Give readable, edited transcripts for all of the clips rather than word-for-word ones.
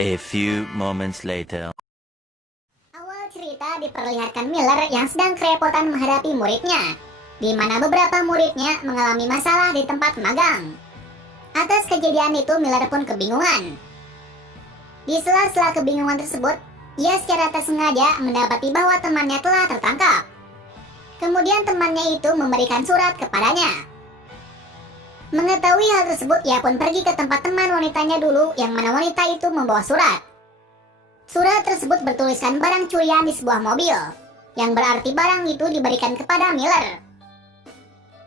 A few moments later. Awal cerita diperlihatkan Miller yang sedang kerepotan menghadapi muridnya, di mana beberapa muridnya mengalami masalah di tempat magang. Atas kejadian itu Miller pun kebingungan. Di sela-sela kebingungan tersebut, ia secara tak sengaja mendapati bahwa temannya telah tertangkap. Kemudian temannya itu memberikan surat kepadanya. Mengetahui hal tersebut, ia pun pergi ke tempat teman wanitanya dulu, yang mana wanita itu membawa surat. Surat tersebut bertuliskan barang curian di sebuah mobil, yang berarti barang itu diberikan kepada Miller.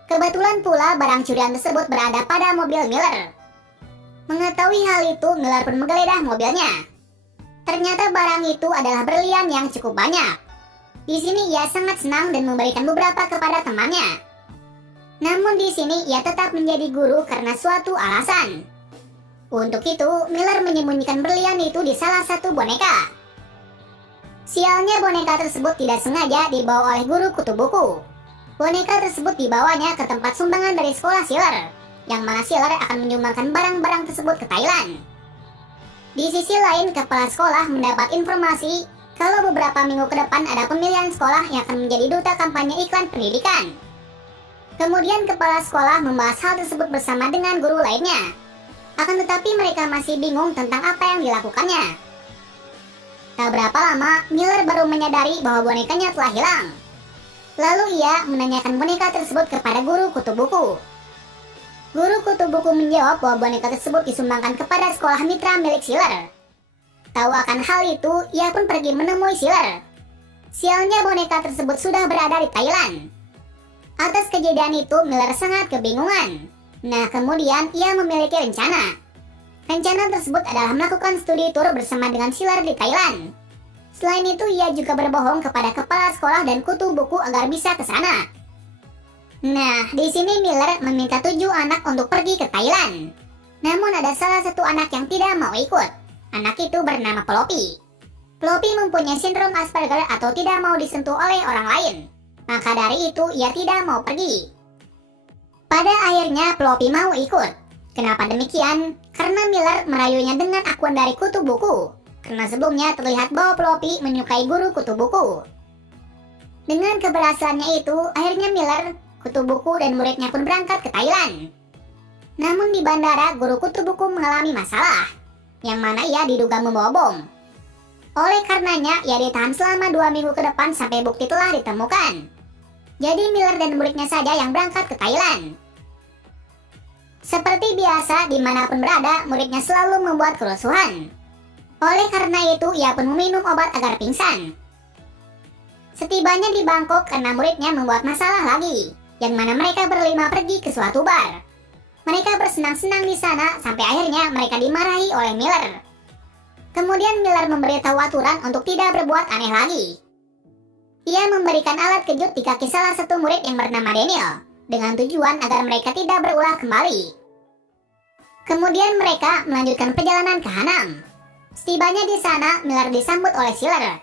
Kebetulan pula barang curian tersebut berada pada mobil Miller. Mengetahui hal itu, Miller pun menggeledah mobilnya. Ternyata barang itu adalah berlian yang cukup banyak. Di sini ia sangat senang dan memberikan beberapa kepada temannya. Namun di sini ia tetap menjadi guru karena suatu alasan. Untuk itu, Miller menyembunyikan berlian itu di salah satu boneka. Sialnya boneka tersebut tidak sengaja dibawa oleh guru kutu buku. Boneka tersebut dibawanya ke tempat sumbangan dari sekolah Schiller, yang mana Schiller akan menyumbangkan barang-barang tersebut ke Thailand. Di sisi lain, kepala sekolah mendapat informasi kalau beberapa minggu ke depan ada pemilihan sekolah yang akan menjadi duta kampanye iklan pendidikan. Kemudian kepala sekolah membahas hal tersebut bersama dengan guru lainnya. Akan tetapi mereka masih bingung tentang apa yang dilakukannya. Tak berapa lama, Miller baru menyadari bahwa bonekanya telah hilang. Lalu ia menanyakan boneka tersebut kepada guru kutu buku. Guru kutu buku menjawab bahwa boneka tersebut disumbangkan kepada sekolah mitra milik Schiller. Tahu akan hal itu, ia pun pergi menemui Schiller. Sialnya boneka tersebut sudah berada di Thailand. Atas kejadian itu, Miller sangat kebingungan. Nah, kemudian ia memiliki rencana. Rencana tersebut adalah melakukan studi tour bersama dengan Schiller di Thailand. Selain itu, ia juga berbohong kepada kepala sekolah dan kutu buku agar bisa ke sana. Nah, di sini Miller meminta 7 anak untuk pergi ke Thailand. Namun ada salah satu anak yang tidak mau ikut. Anak itu bernama Floppy. Floppy mempunyai sindrom Asperger atau tidak mau disentuh oleh orang lain. Maka dari itu ia tidak mau pergi. Pada akhirnya Floppy mau ikut. Kenapa demikian? Karena Miller merayunya dengan akun dari kutu buku. Karena sebelumnya terlihat bahwa Floppy menyukai guru kutu buku. Dengan keberhasilannya itu, akhirnya Miller, kutu buku dan muridnya pun berangkat ke Thailand. Namun di bandara, guru kutu buku mengalami masalah, yang mana ia diduga membawa bom. Oleh karenanya, ia ditahan selama 2 minggu ke depan sampai bukti telah ditemukan. Jadi Miller dan muridnya saja yang berangkat ke Thailand. Seperti biasa, dimanapun berada, muridnya selalu membuat kerusuhan. Oleh karena itu, ia pun meminum obat agar pingsan. Setibanya di Bangkok, 6 muridnya membuat masalah lagi, yang mana mereka berlima pergi ke suatu bar. Mereka bersenang-senang di sana sampai akhirnya mereka dimarahi oleh Miller. Kemudian Miller memberitahu aturan untuk tidak berbuat aneh lagi. Ia memberikan alat kejut di kaki salah satu murid yang bernama Daniel, dengan tujuan agar mereka tidak berulah kembali. Kemudian mereka melanjutkan perjalanan ke Hanam. Setibanya di sana, Miller disambut oleh Schiller.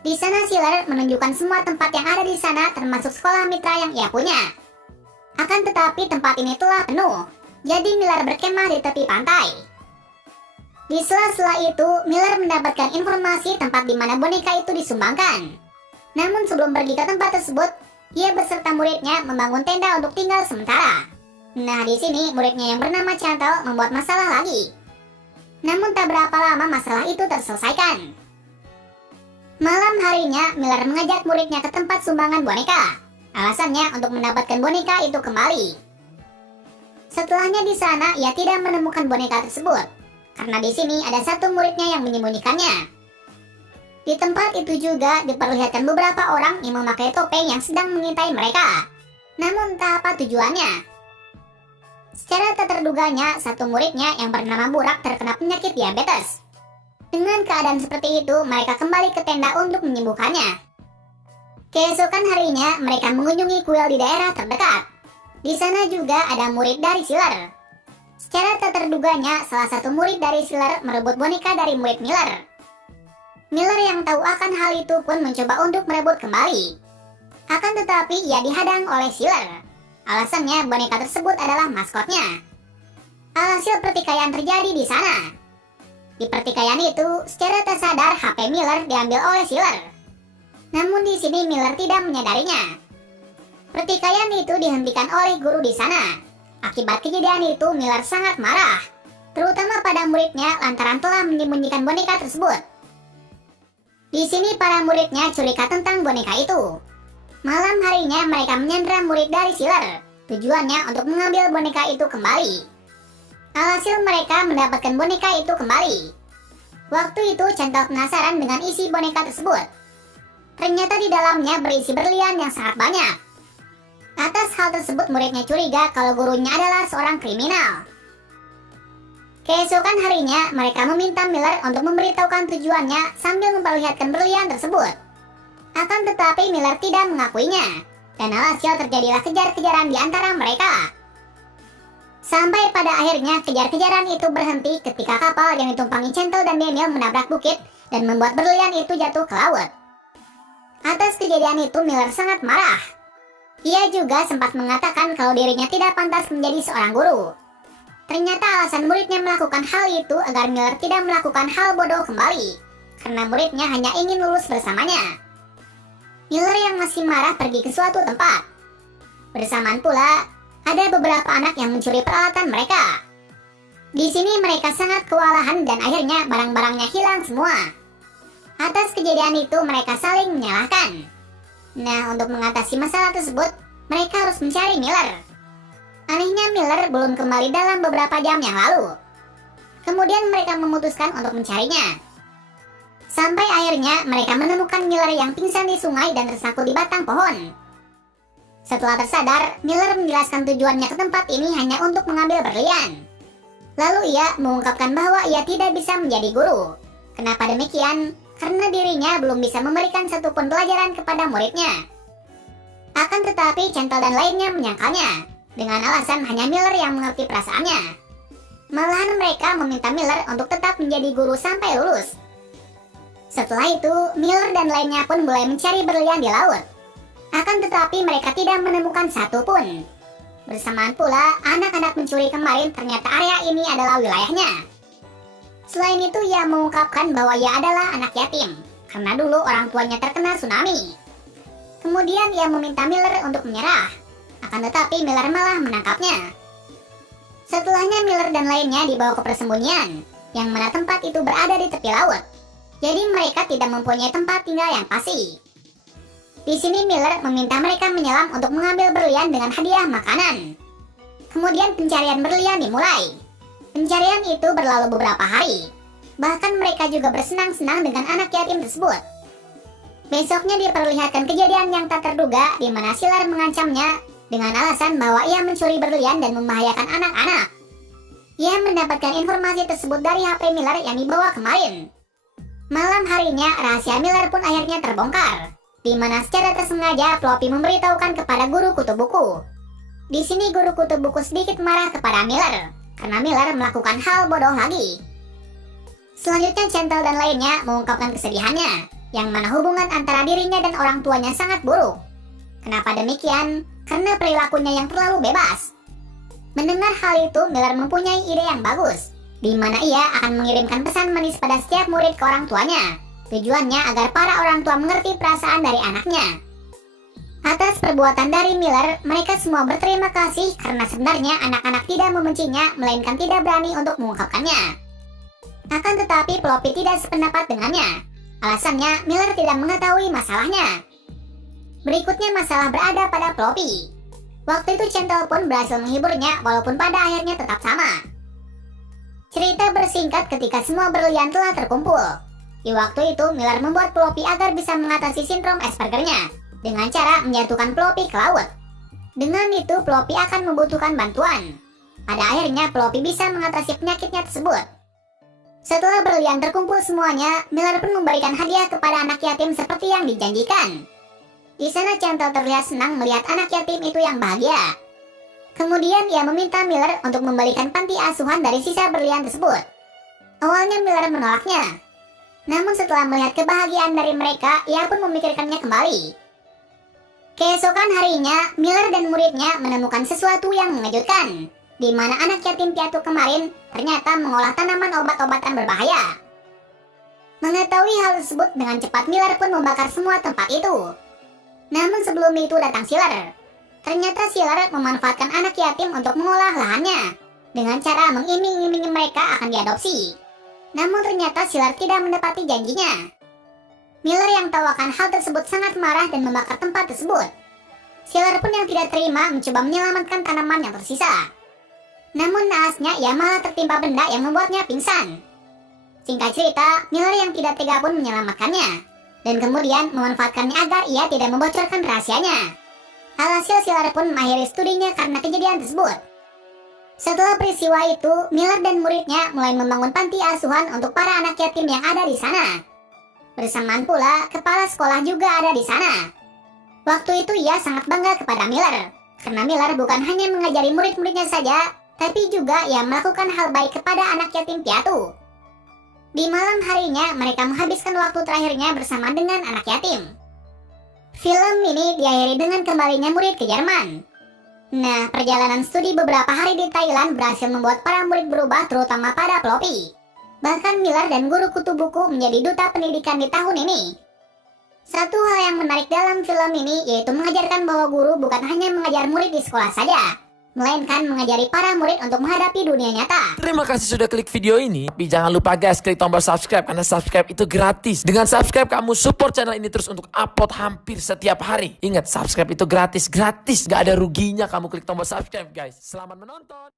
Di sana Schiller menunjukkan semua tempat yang ada di sana termasuk sekolah mitra yang ia punya. Akan tetapi tempat ini telah penuh, jadi Miller berkemah di tepi pantai. Di sela-sela itu, Miller mendapatkan informasi tempat di mana boneka itu disumbangkan. Namun sebelum pergi ke tempat tersebut, ia beserta muridnya membangun tenda untuk tinggal sementara. Nah, di sini muridnya yang bernama Chantal membuat masalah lagi. Namun tak berapa lama masalah itu terselesaikan. Malam harinya, Miller mengajak muridnya ke tempat sumbangan boneka. Alasannya untuk mendapatkan boneka itu kembali. Setelahnya di sana, ia tidak menemukan boneka tersebut. Karena di sini ada satu muridnya yang menyembunyikannya. Di tempat itu juga diperlihatkan beberapa orang yang memakai topeng yang sedang mengintai mereka. Namun entah apa tujuannya. Secara tak terduganya, satu muridnya yang bernama Burak terkena penyakit diabetes. Dengan keadaan seperti itu, mereka kembali ke tenda untuk menyembuhkannya. Keesokan harinya, mereka mengunjungi kuil di daerah terdekat. Di sana juga ada murid dari Schiller. Secara tak terduganya, salah satu murid dari Schiller merebut boneka dari murid Miller. Miller yang tahu akan hal itu pun mencoba untuk merebut kembali. Akan tetapi ia dihadang oleh Schiller. Alasannya boneka tersebut adalah maskotnya. Alhasil pertikaian terjadi di sana. Di pertikaian itu, secara tak sadar HP Miller diambil oleh Schiller. Namun di sini Miller tidak menyadarinya. Pertikaian itu dihentikan oleh guru di sana. Akibat kejadian itu, Miller sangat marah, terutama pada muridnya lantaran telah menyembunyikan boneka tersebut. Di sini para muridnya curiga tentang boneka itu. Malam harinya mereka menyandra murid dari Schiller, tujuannya untuk mengambil boneka itu kembali. Alhasil mereka mendapatkan boneka itu kembali. Waktu itu Centel penasaran dengan isi boneka tersebut. Ternyata di dalamnya berisi berlian yang sangat banyak. Atas hal tersebut muridnya curiga kalau gurunya adalah seorang kriminal. Keesokan harinya mereka meminta Miller untuk memberitahukan tujuannya sambil memperlihatkan berlian tersebut. Akan tetapi Miller tidak mengakuinya, dan alhasil terjadilah kejar-kejaran di antara mereka. Sampai pada akhirnya kejar-kejaran itu berhenti ketika kapal yang ditumpangi Centel dan Daniel menabrak bukit dan membuat berlian itu jatuh ke laut. Atas kejadian itu Miller sangat marah. Ia juga sempat mengatakan kalau dirinya tidak pantas menjadi seorang guru. Ternyata alasan muridnya melakukan hal itu agar Miller tidak melakukan hal bodoh kembali, karena muridnya hanya ingin lulus bersamanya. Miller yang masih marah pergi ke suatu tempat. Bersamaan pula, ada beberapa anak yang mencuri peralatan mereka. Di sini mereka sangat kewalahan dan akhirnya barang-barangnya hilang semua. Atas kejadian itu mereka saling menyalahkan. Nah, untuk mengatasi masalah tersebut, mereka harus mencari Miller. Anehnya Miller belum kembali dalam beberapa jam yang lalu. Kemudian mereka memutuskan untuk mencarinya. Sampai akhirnya mereka menemukan Miller yang pingsan di sungai dan tersangkut di batang pohon. Setelah tersadar, Miller menjelaskan tujuannya ke tempat ini hanya untuk mengambil berlian. Lalu ia mengungkapkan bahwa ia tidak bisa menjadi guru. Kenapa demikian? Karena dirinya belum bisa memberikan satupun pelajaran kepada muridnya. Akan tetapi Centel dan lainnya menyangkalnya, dengan alasan hanya Miller yang mengerti perasaannya. Malahan mereka meminta Miller untuk tetap menjadi guru sampai lulus. Setelah itu, Miller dan lainnya pun mulai mencari berlian di laut. Akan tetapi mereka tidak menemukan satu pun. Bersamaan pula, anak-anak mencuri kemarin ternyata area ini adalah wilayahnya. Selain itu, ia mengungkapkan bahwa ia adalah anak yatim, karena dulu orang tuanya terkena tsunami. Kemudian ia meminta Miller untuk menyerah. Akan tetapi Miller malah menangkapnya. Setelahnya Miller dan lainnya dibawa ke persembunyian, yang mana tempat itu berada di tepi laut. Jadi mereka tidak mempunyai tempat tinggal yang pasti. Di sini Miller meminta mereka menyelam untuk mengambil berlian dengan hadiah makanan. Kemudian pencarian berlian dimulai. Pencarian itu berlalu beberapa hari. Bahkan mereka juga bersenang-senang dengan anak yatim tersebut. Besoknya diperlihatkan kejadian yang tak terduga di mana Schiller mengancamnya dengan alasan bahwa ia mencuri berlian dan membahayakan anak-anak. Ia mendapatkan informasi tersebut dari HP Miller yang dibawa kemarin. Malam harinya rahasia Miller pun akhirnya terbongkar, di mana secara tersengaja Floppy memberitahukan kepada guru kutu buku. Di sini guru kutu buku sedikit marah kepada Miller, karena Miller melakukan hal bodoh lagi. Selanjutnya Centel dan lainnya mengungkapkan kesedihannya, yang mana hubungan antara dirinya dan orang tuanya sangat buruk. Kenapa demikian? Karena perilakunya yang terlalu bebas. Mendengar hal itu, Miller mempunyai ide yang bagus, di mana ia akan mengirimkan pesan manis pada setiap murid ke orang tuanya. Tujuannya agar para orang tua mengerti perasaan dari anaknya. Atas perbuatan dari Miller, mereka semua berterima kasih karena sebenarnya anak-anak tidak membencinya, melainkan tidak berani untuk mengungkapkannya. Akan tetapi Floppy tidak sependapat dengannya. Alasannya, Miller tidak mengetahui masalahnya. Berikutnya masalah berada pada Floppy. Waktu itu Centel pun berhasil menghiburnya walaupun pada akhirnya tetap sama. Cerita bersingkat ketika semua berlian telah terkumpul. Di waktu itu Miller membuat Floppy agar bisa mengatasi sindrom Aspergernya dengan cara menjatuhkan Floppy ke laut. Dengan itu Floppy akan membutuhkan bantuan. Pada akhirnya Floppy bisa mengatasi penyakitnya tersebut. Setelah berlian terkumpul semuanya, Miller pun memberikan hadiah kepada anak yatim seperti yang dijanjikan. Di sana Centel terlihat senang melihat anak yatim itu yang bahagia. Kemudian ia meminta Miller untuk membalikan panti asuhan dari sisa berlian tersebut. Awalnya Miller menolaknya. Namun setelah melihat kebahagiaan dari mereka, ia pun memikirkannya kembali. Keesokan harinya, Miller dan muridnya menemukan sesuatu yang mengejutkan. di mana anak yatim piatu kemarin ternyata mengolah tanaman obat-obatan berbahaya. Mengetahui hal tersebut, dengan cepat Miller pun membakar semua tempat itu. Namun sebelum itu datang Siller. Ternyata Siller memanfaatkan anak yatim untuk mengolah lahannya dengan cara mengiming-imingi mereka akan diadopsi. Namun ternyata Siller tidak menepati janjinya. Miller yang tahu akan hal tersebut sangat marah dan membakar tempat tersebut. Siller pun yang tidak terima mencoba menyelamatkan tanaman yang tersisa. Namun naasnya ia malah tertimpa benda yang membuatnya pingsan. Singkat cerita, Miller yang tidak tega pun menyelamatkannya dan kemudian memanfaatkannya agar ia tidak membocorkan rahasianya. Alhasil Siller pun mengakhiri studinya karena kejadian tersebut. Setelah peristiwa itu, Miller dan muridnya mulai membangun panti asuhan untuk para anak yatim yang ada di sana. Bersamaan pula, kepala sekolah juga ada di sana. Waktu itu ia sangat bangga kepada Miller, karena Miller bukan hanya mengajari murid-muridnya saja, tapi juga ia melakukan hal baik kepada anak yatim piatu. Di malam harinya, mereka menghabiskan waktu terakhirnya bersama dengan anak yatim. Film ini diakhiri dengan kembalinya murid ke Jerman. Nah, perjalanan studi beberapa hari di Thailand berhasil membuat para murid berubah, terutama pada Floppy. Bahkan Miller dan guru kutu buku menjadi duta pendidikan di tahun ini. Satu hal yang menarik dalam film ini yaitu mengajarkan bahwa guru bukan hanya mengajar murid di sekolah saja, melainkan mengajari para murid untuk menghadapi dunia nyata. Terima kasih sudah klik video ini. Tapi jangan lupa guys, klik tombol subscribe karena subscribe itu gratis. Dengan subscribe kamu support channel ini terus untuk upload hampir setiap hari. Ingat, subscribe itu gratis. Gak ada ruginya kamu klik tombol subscribe guys. Selamat menonton.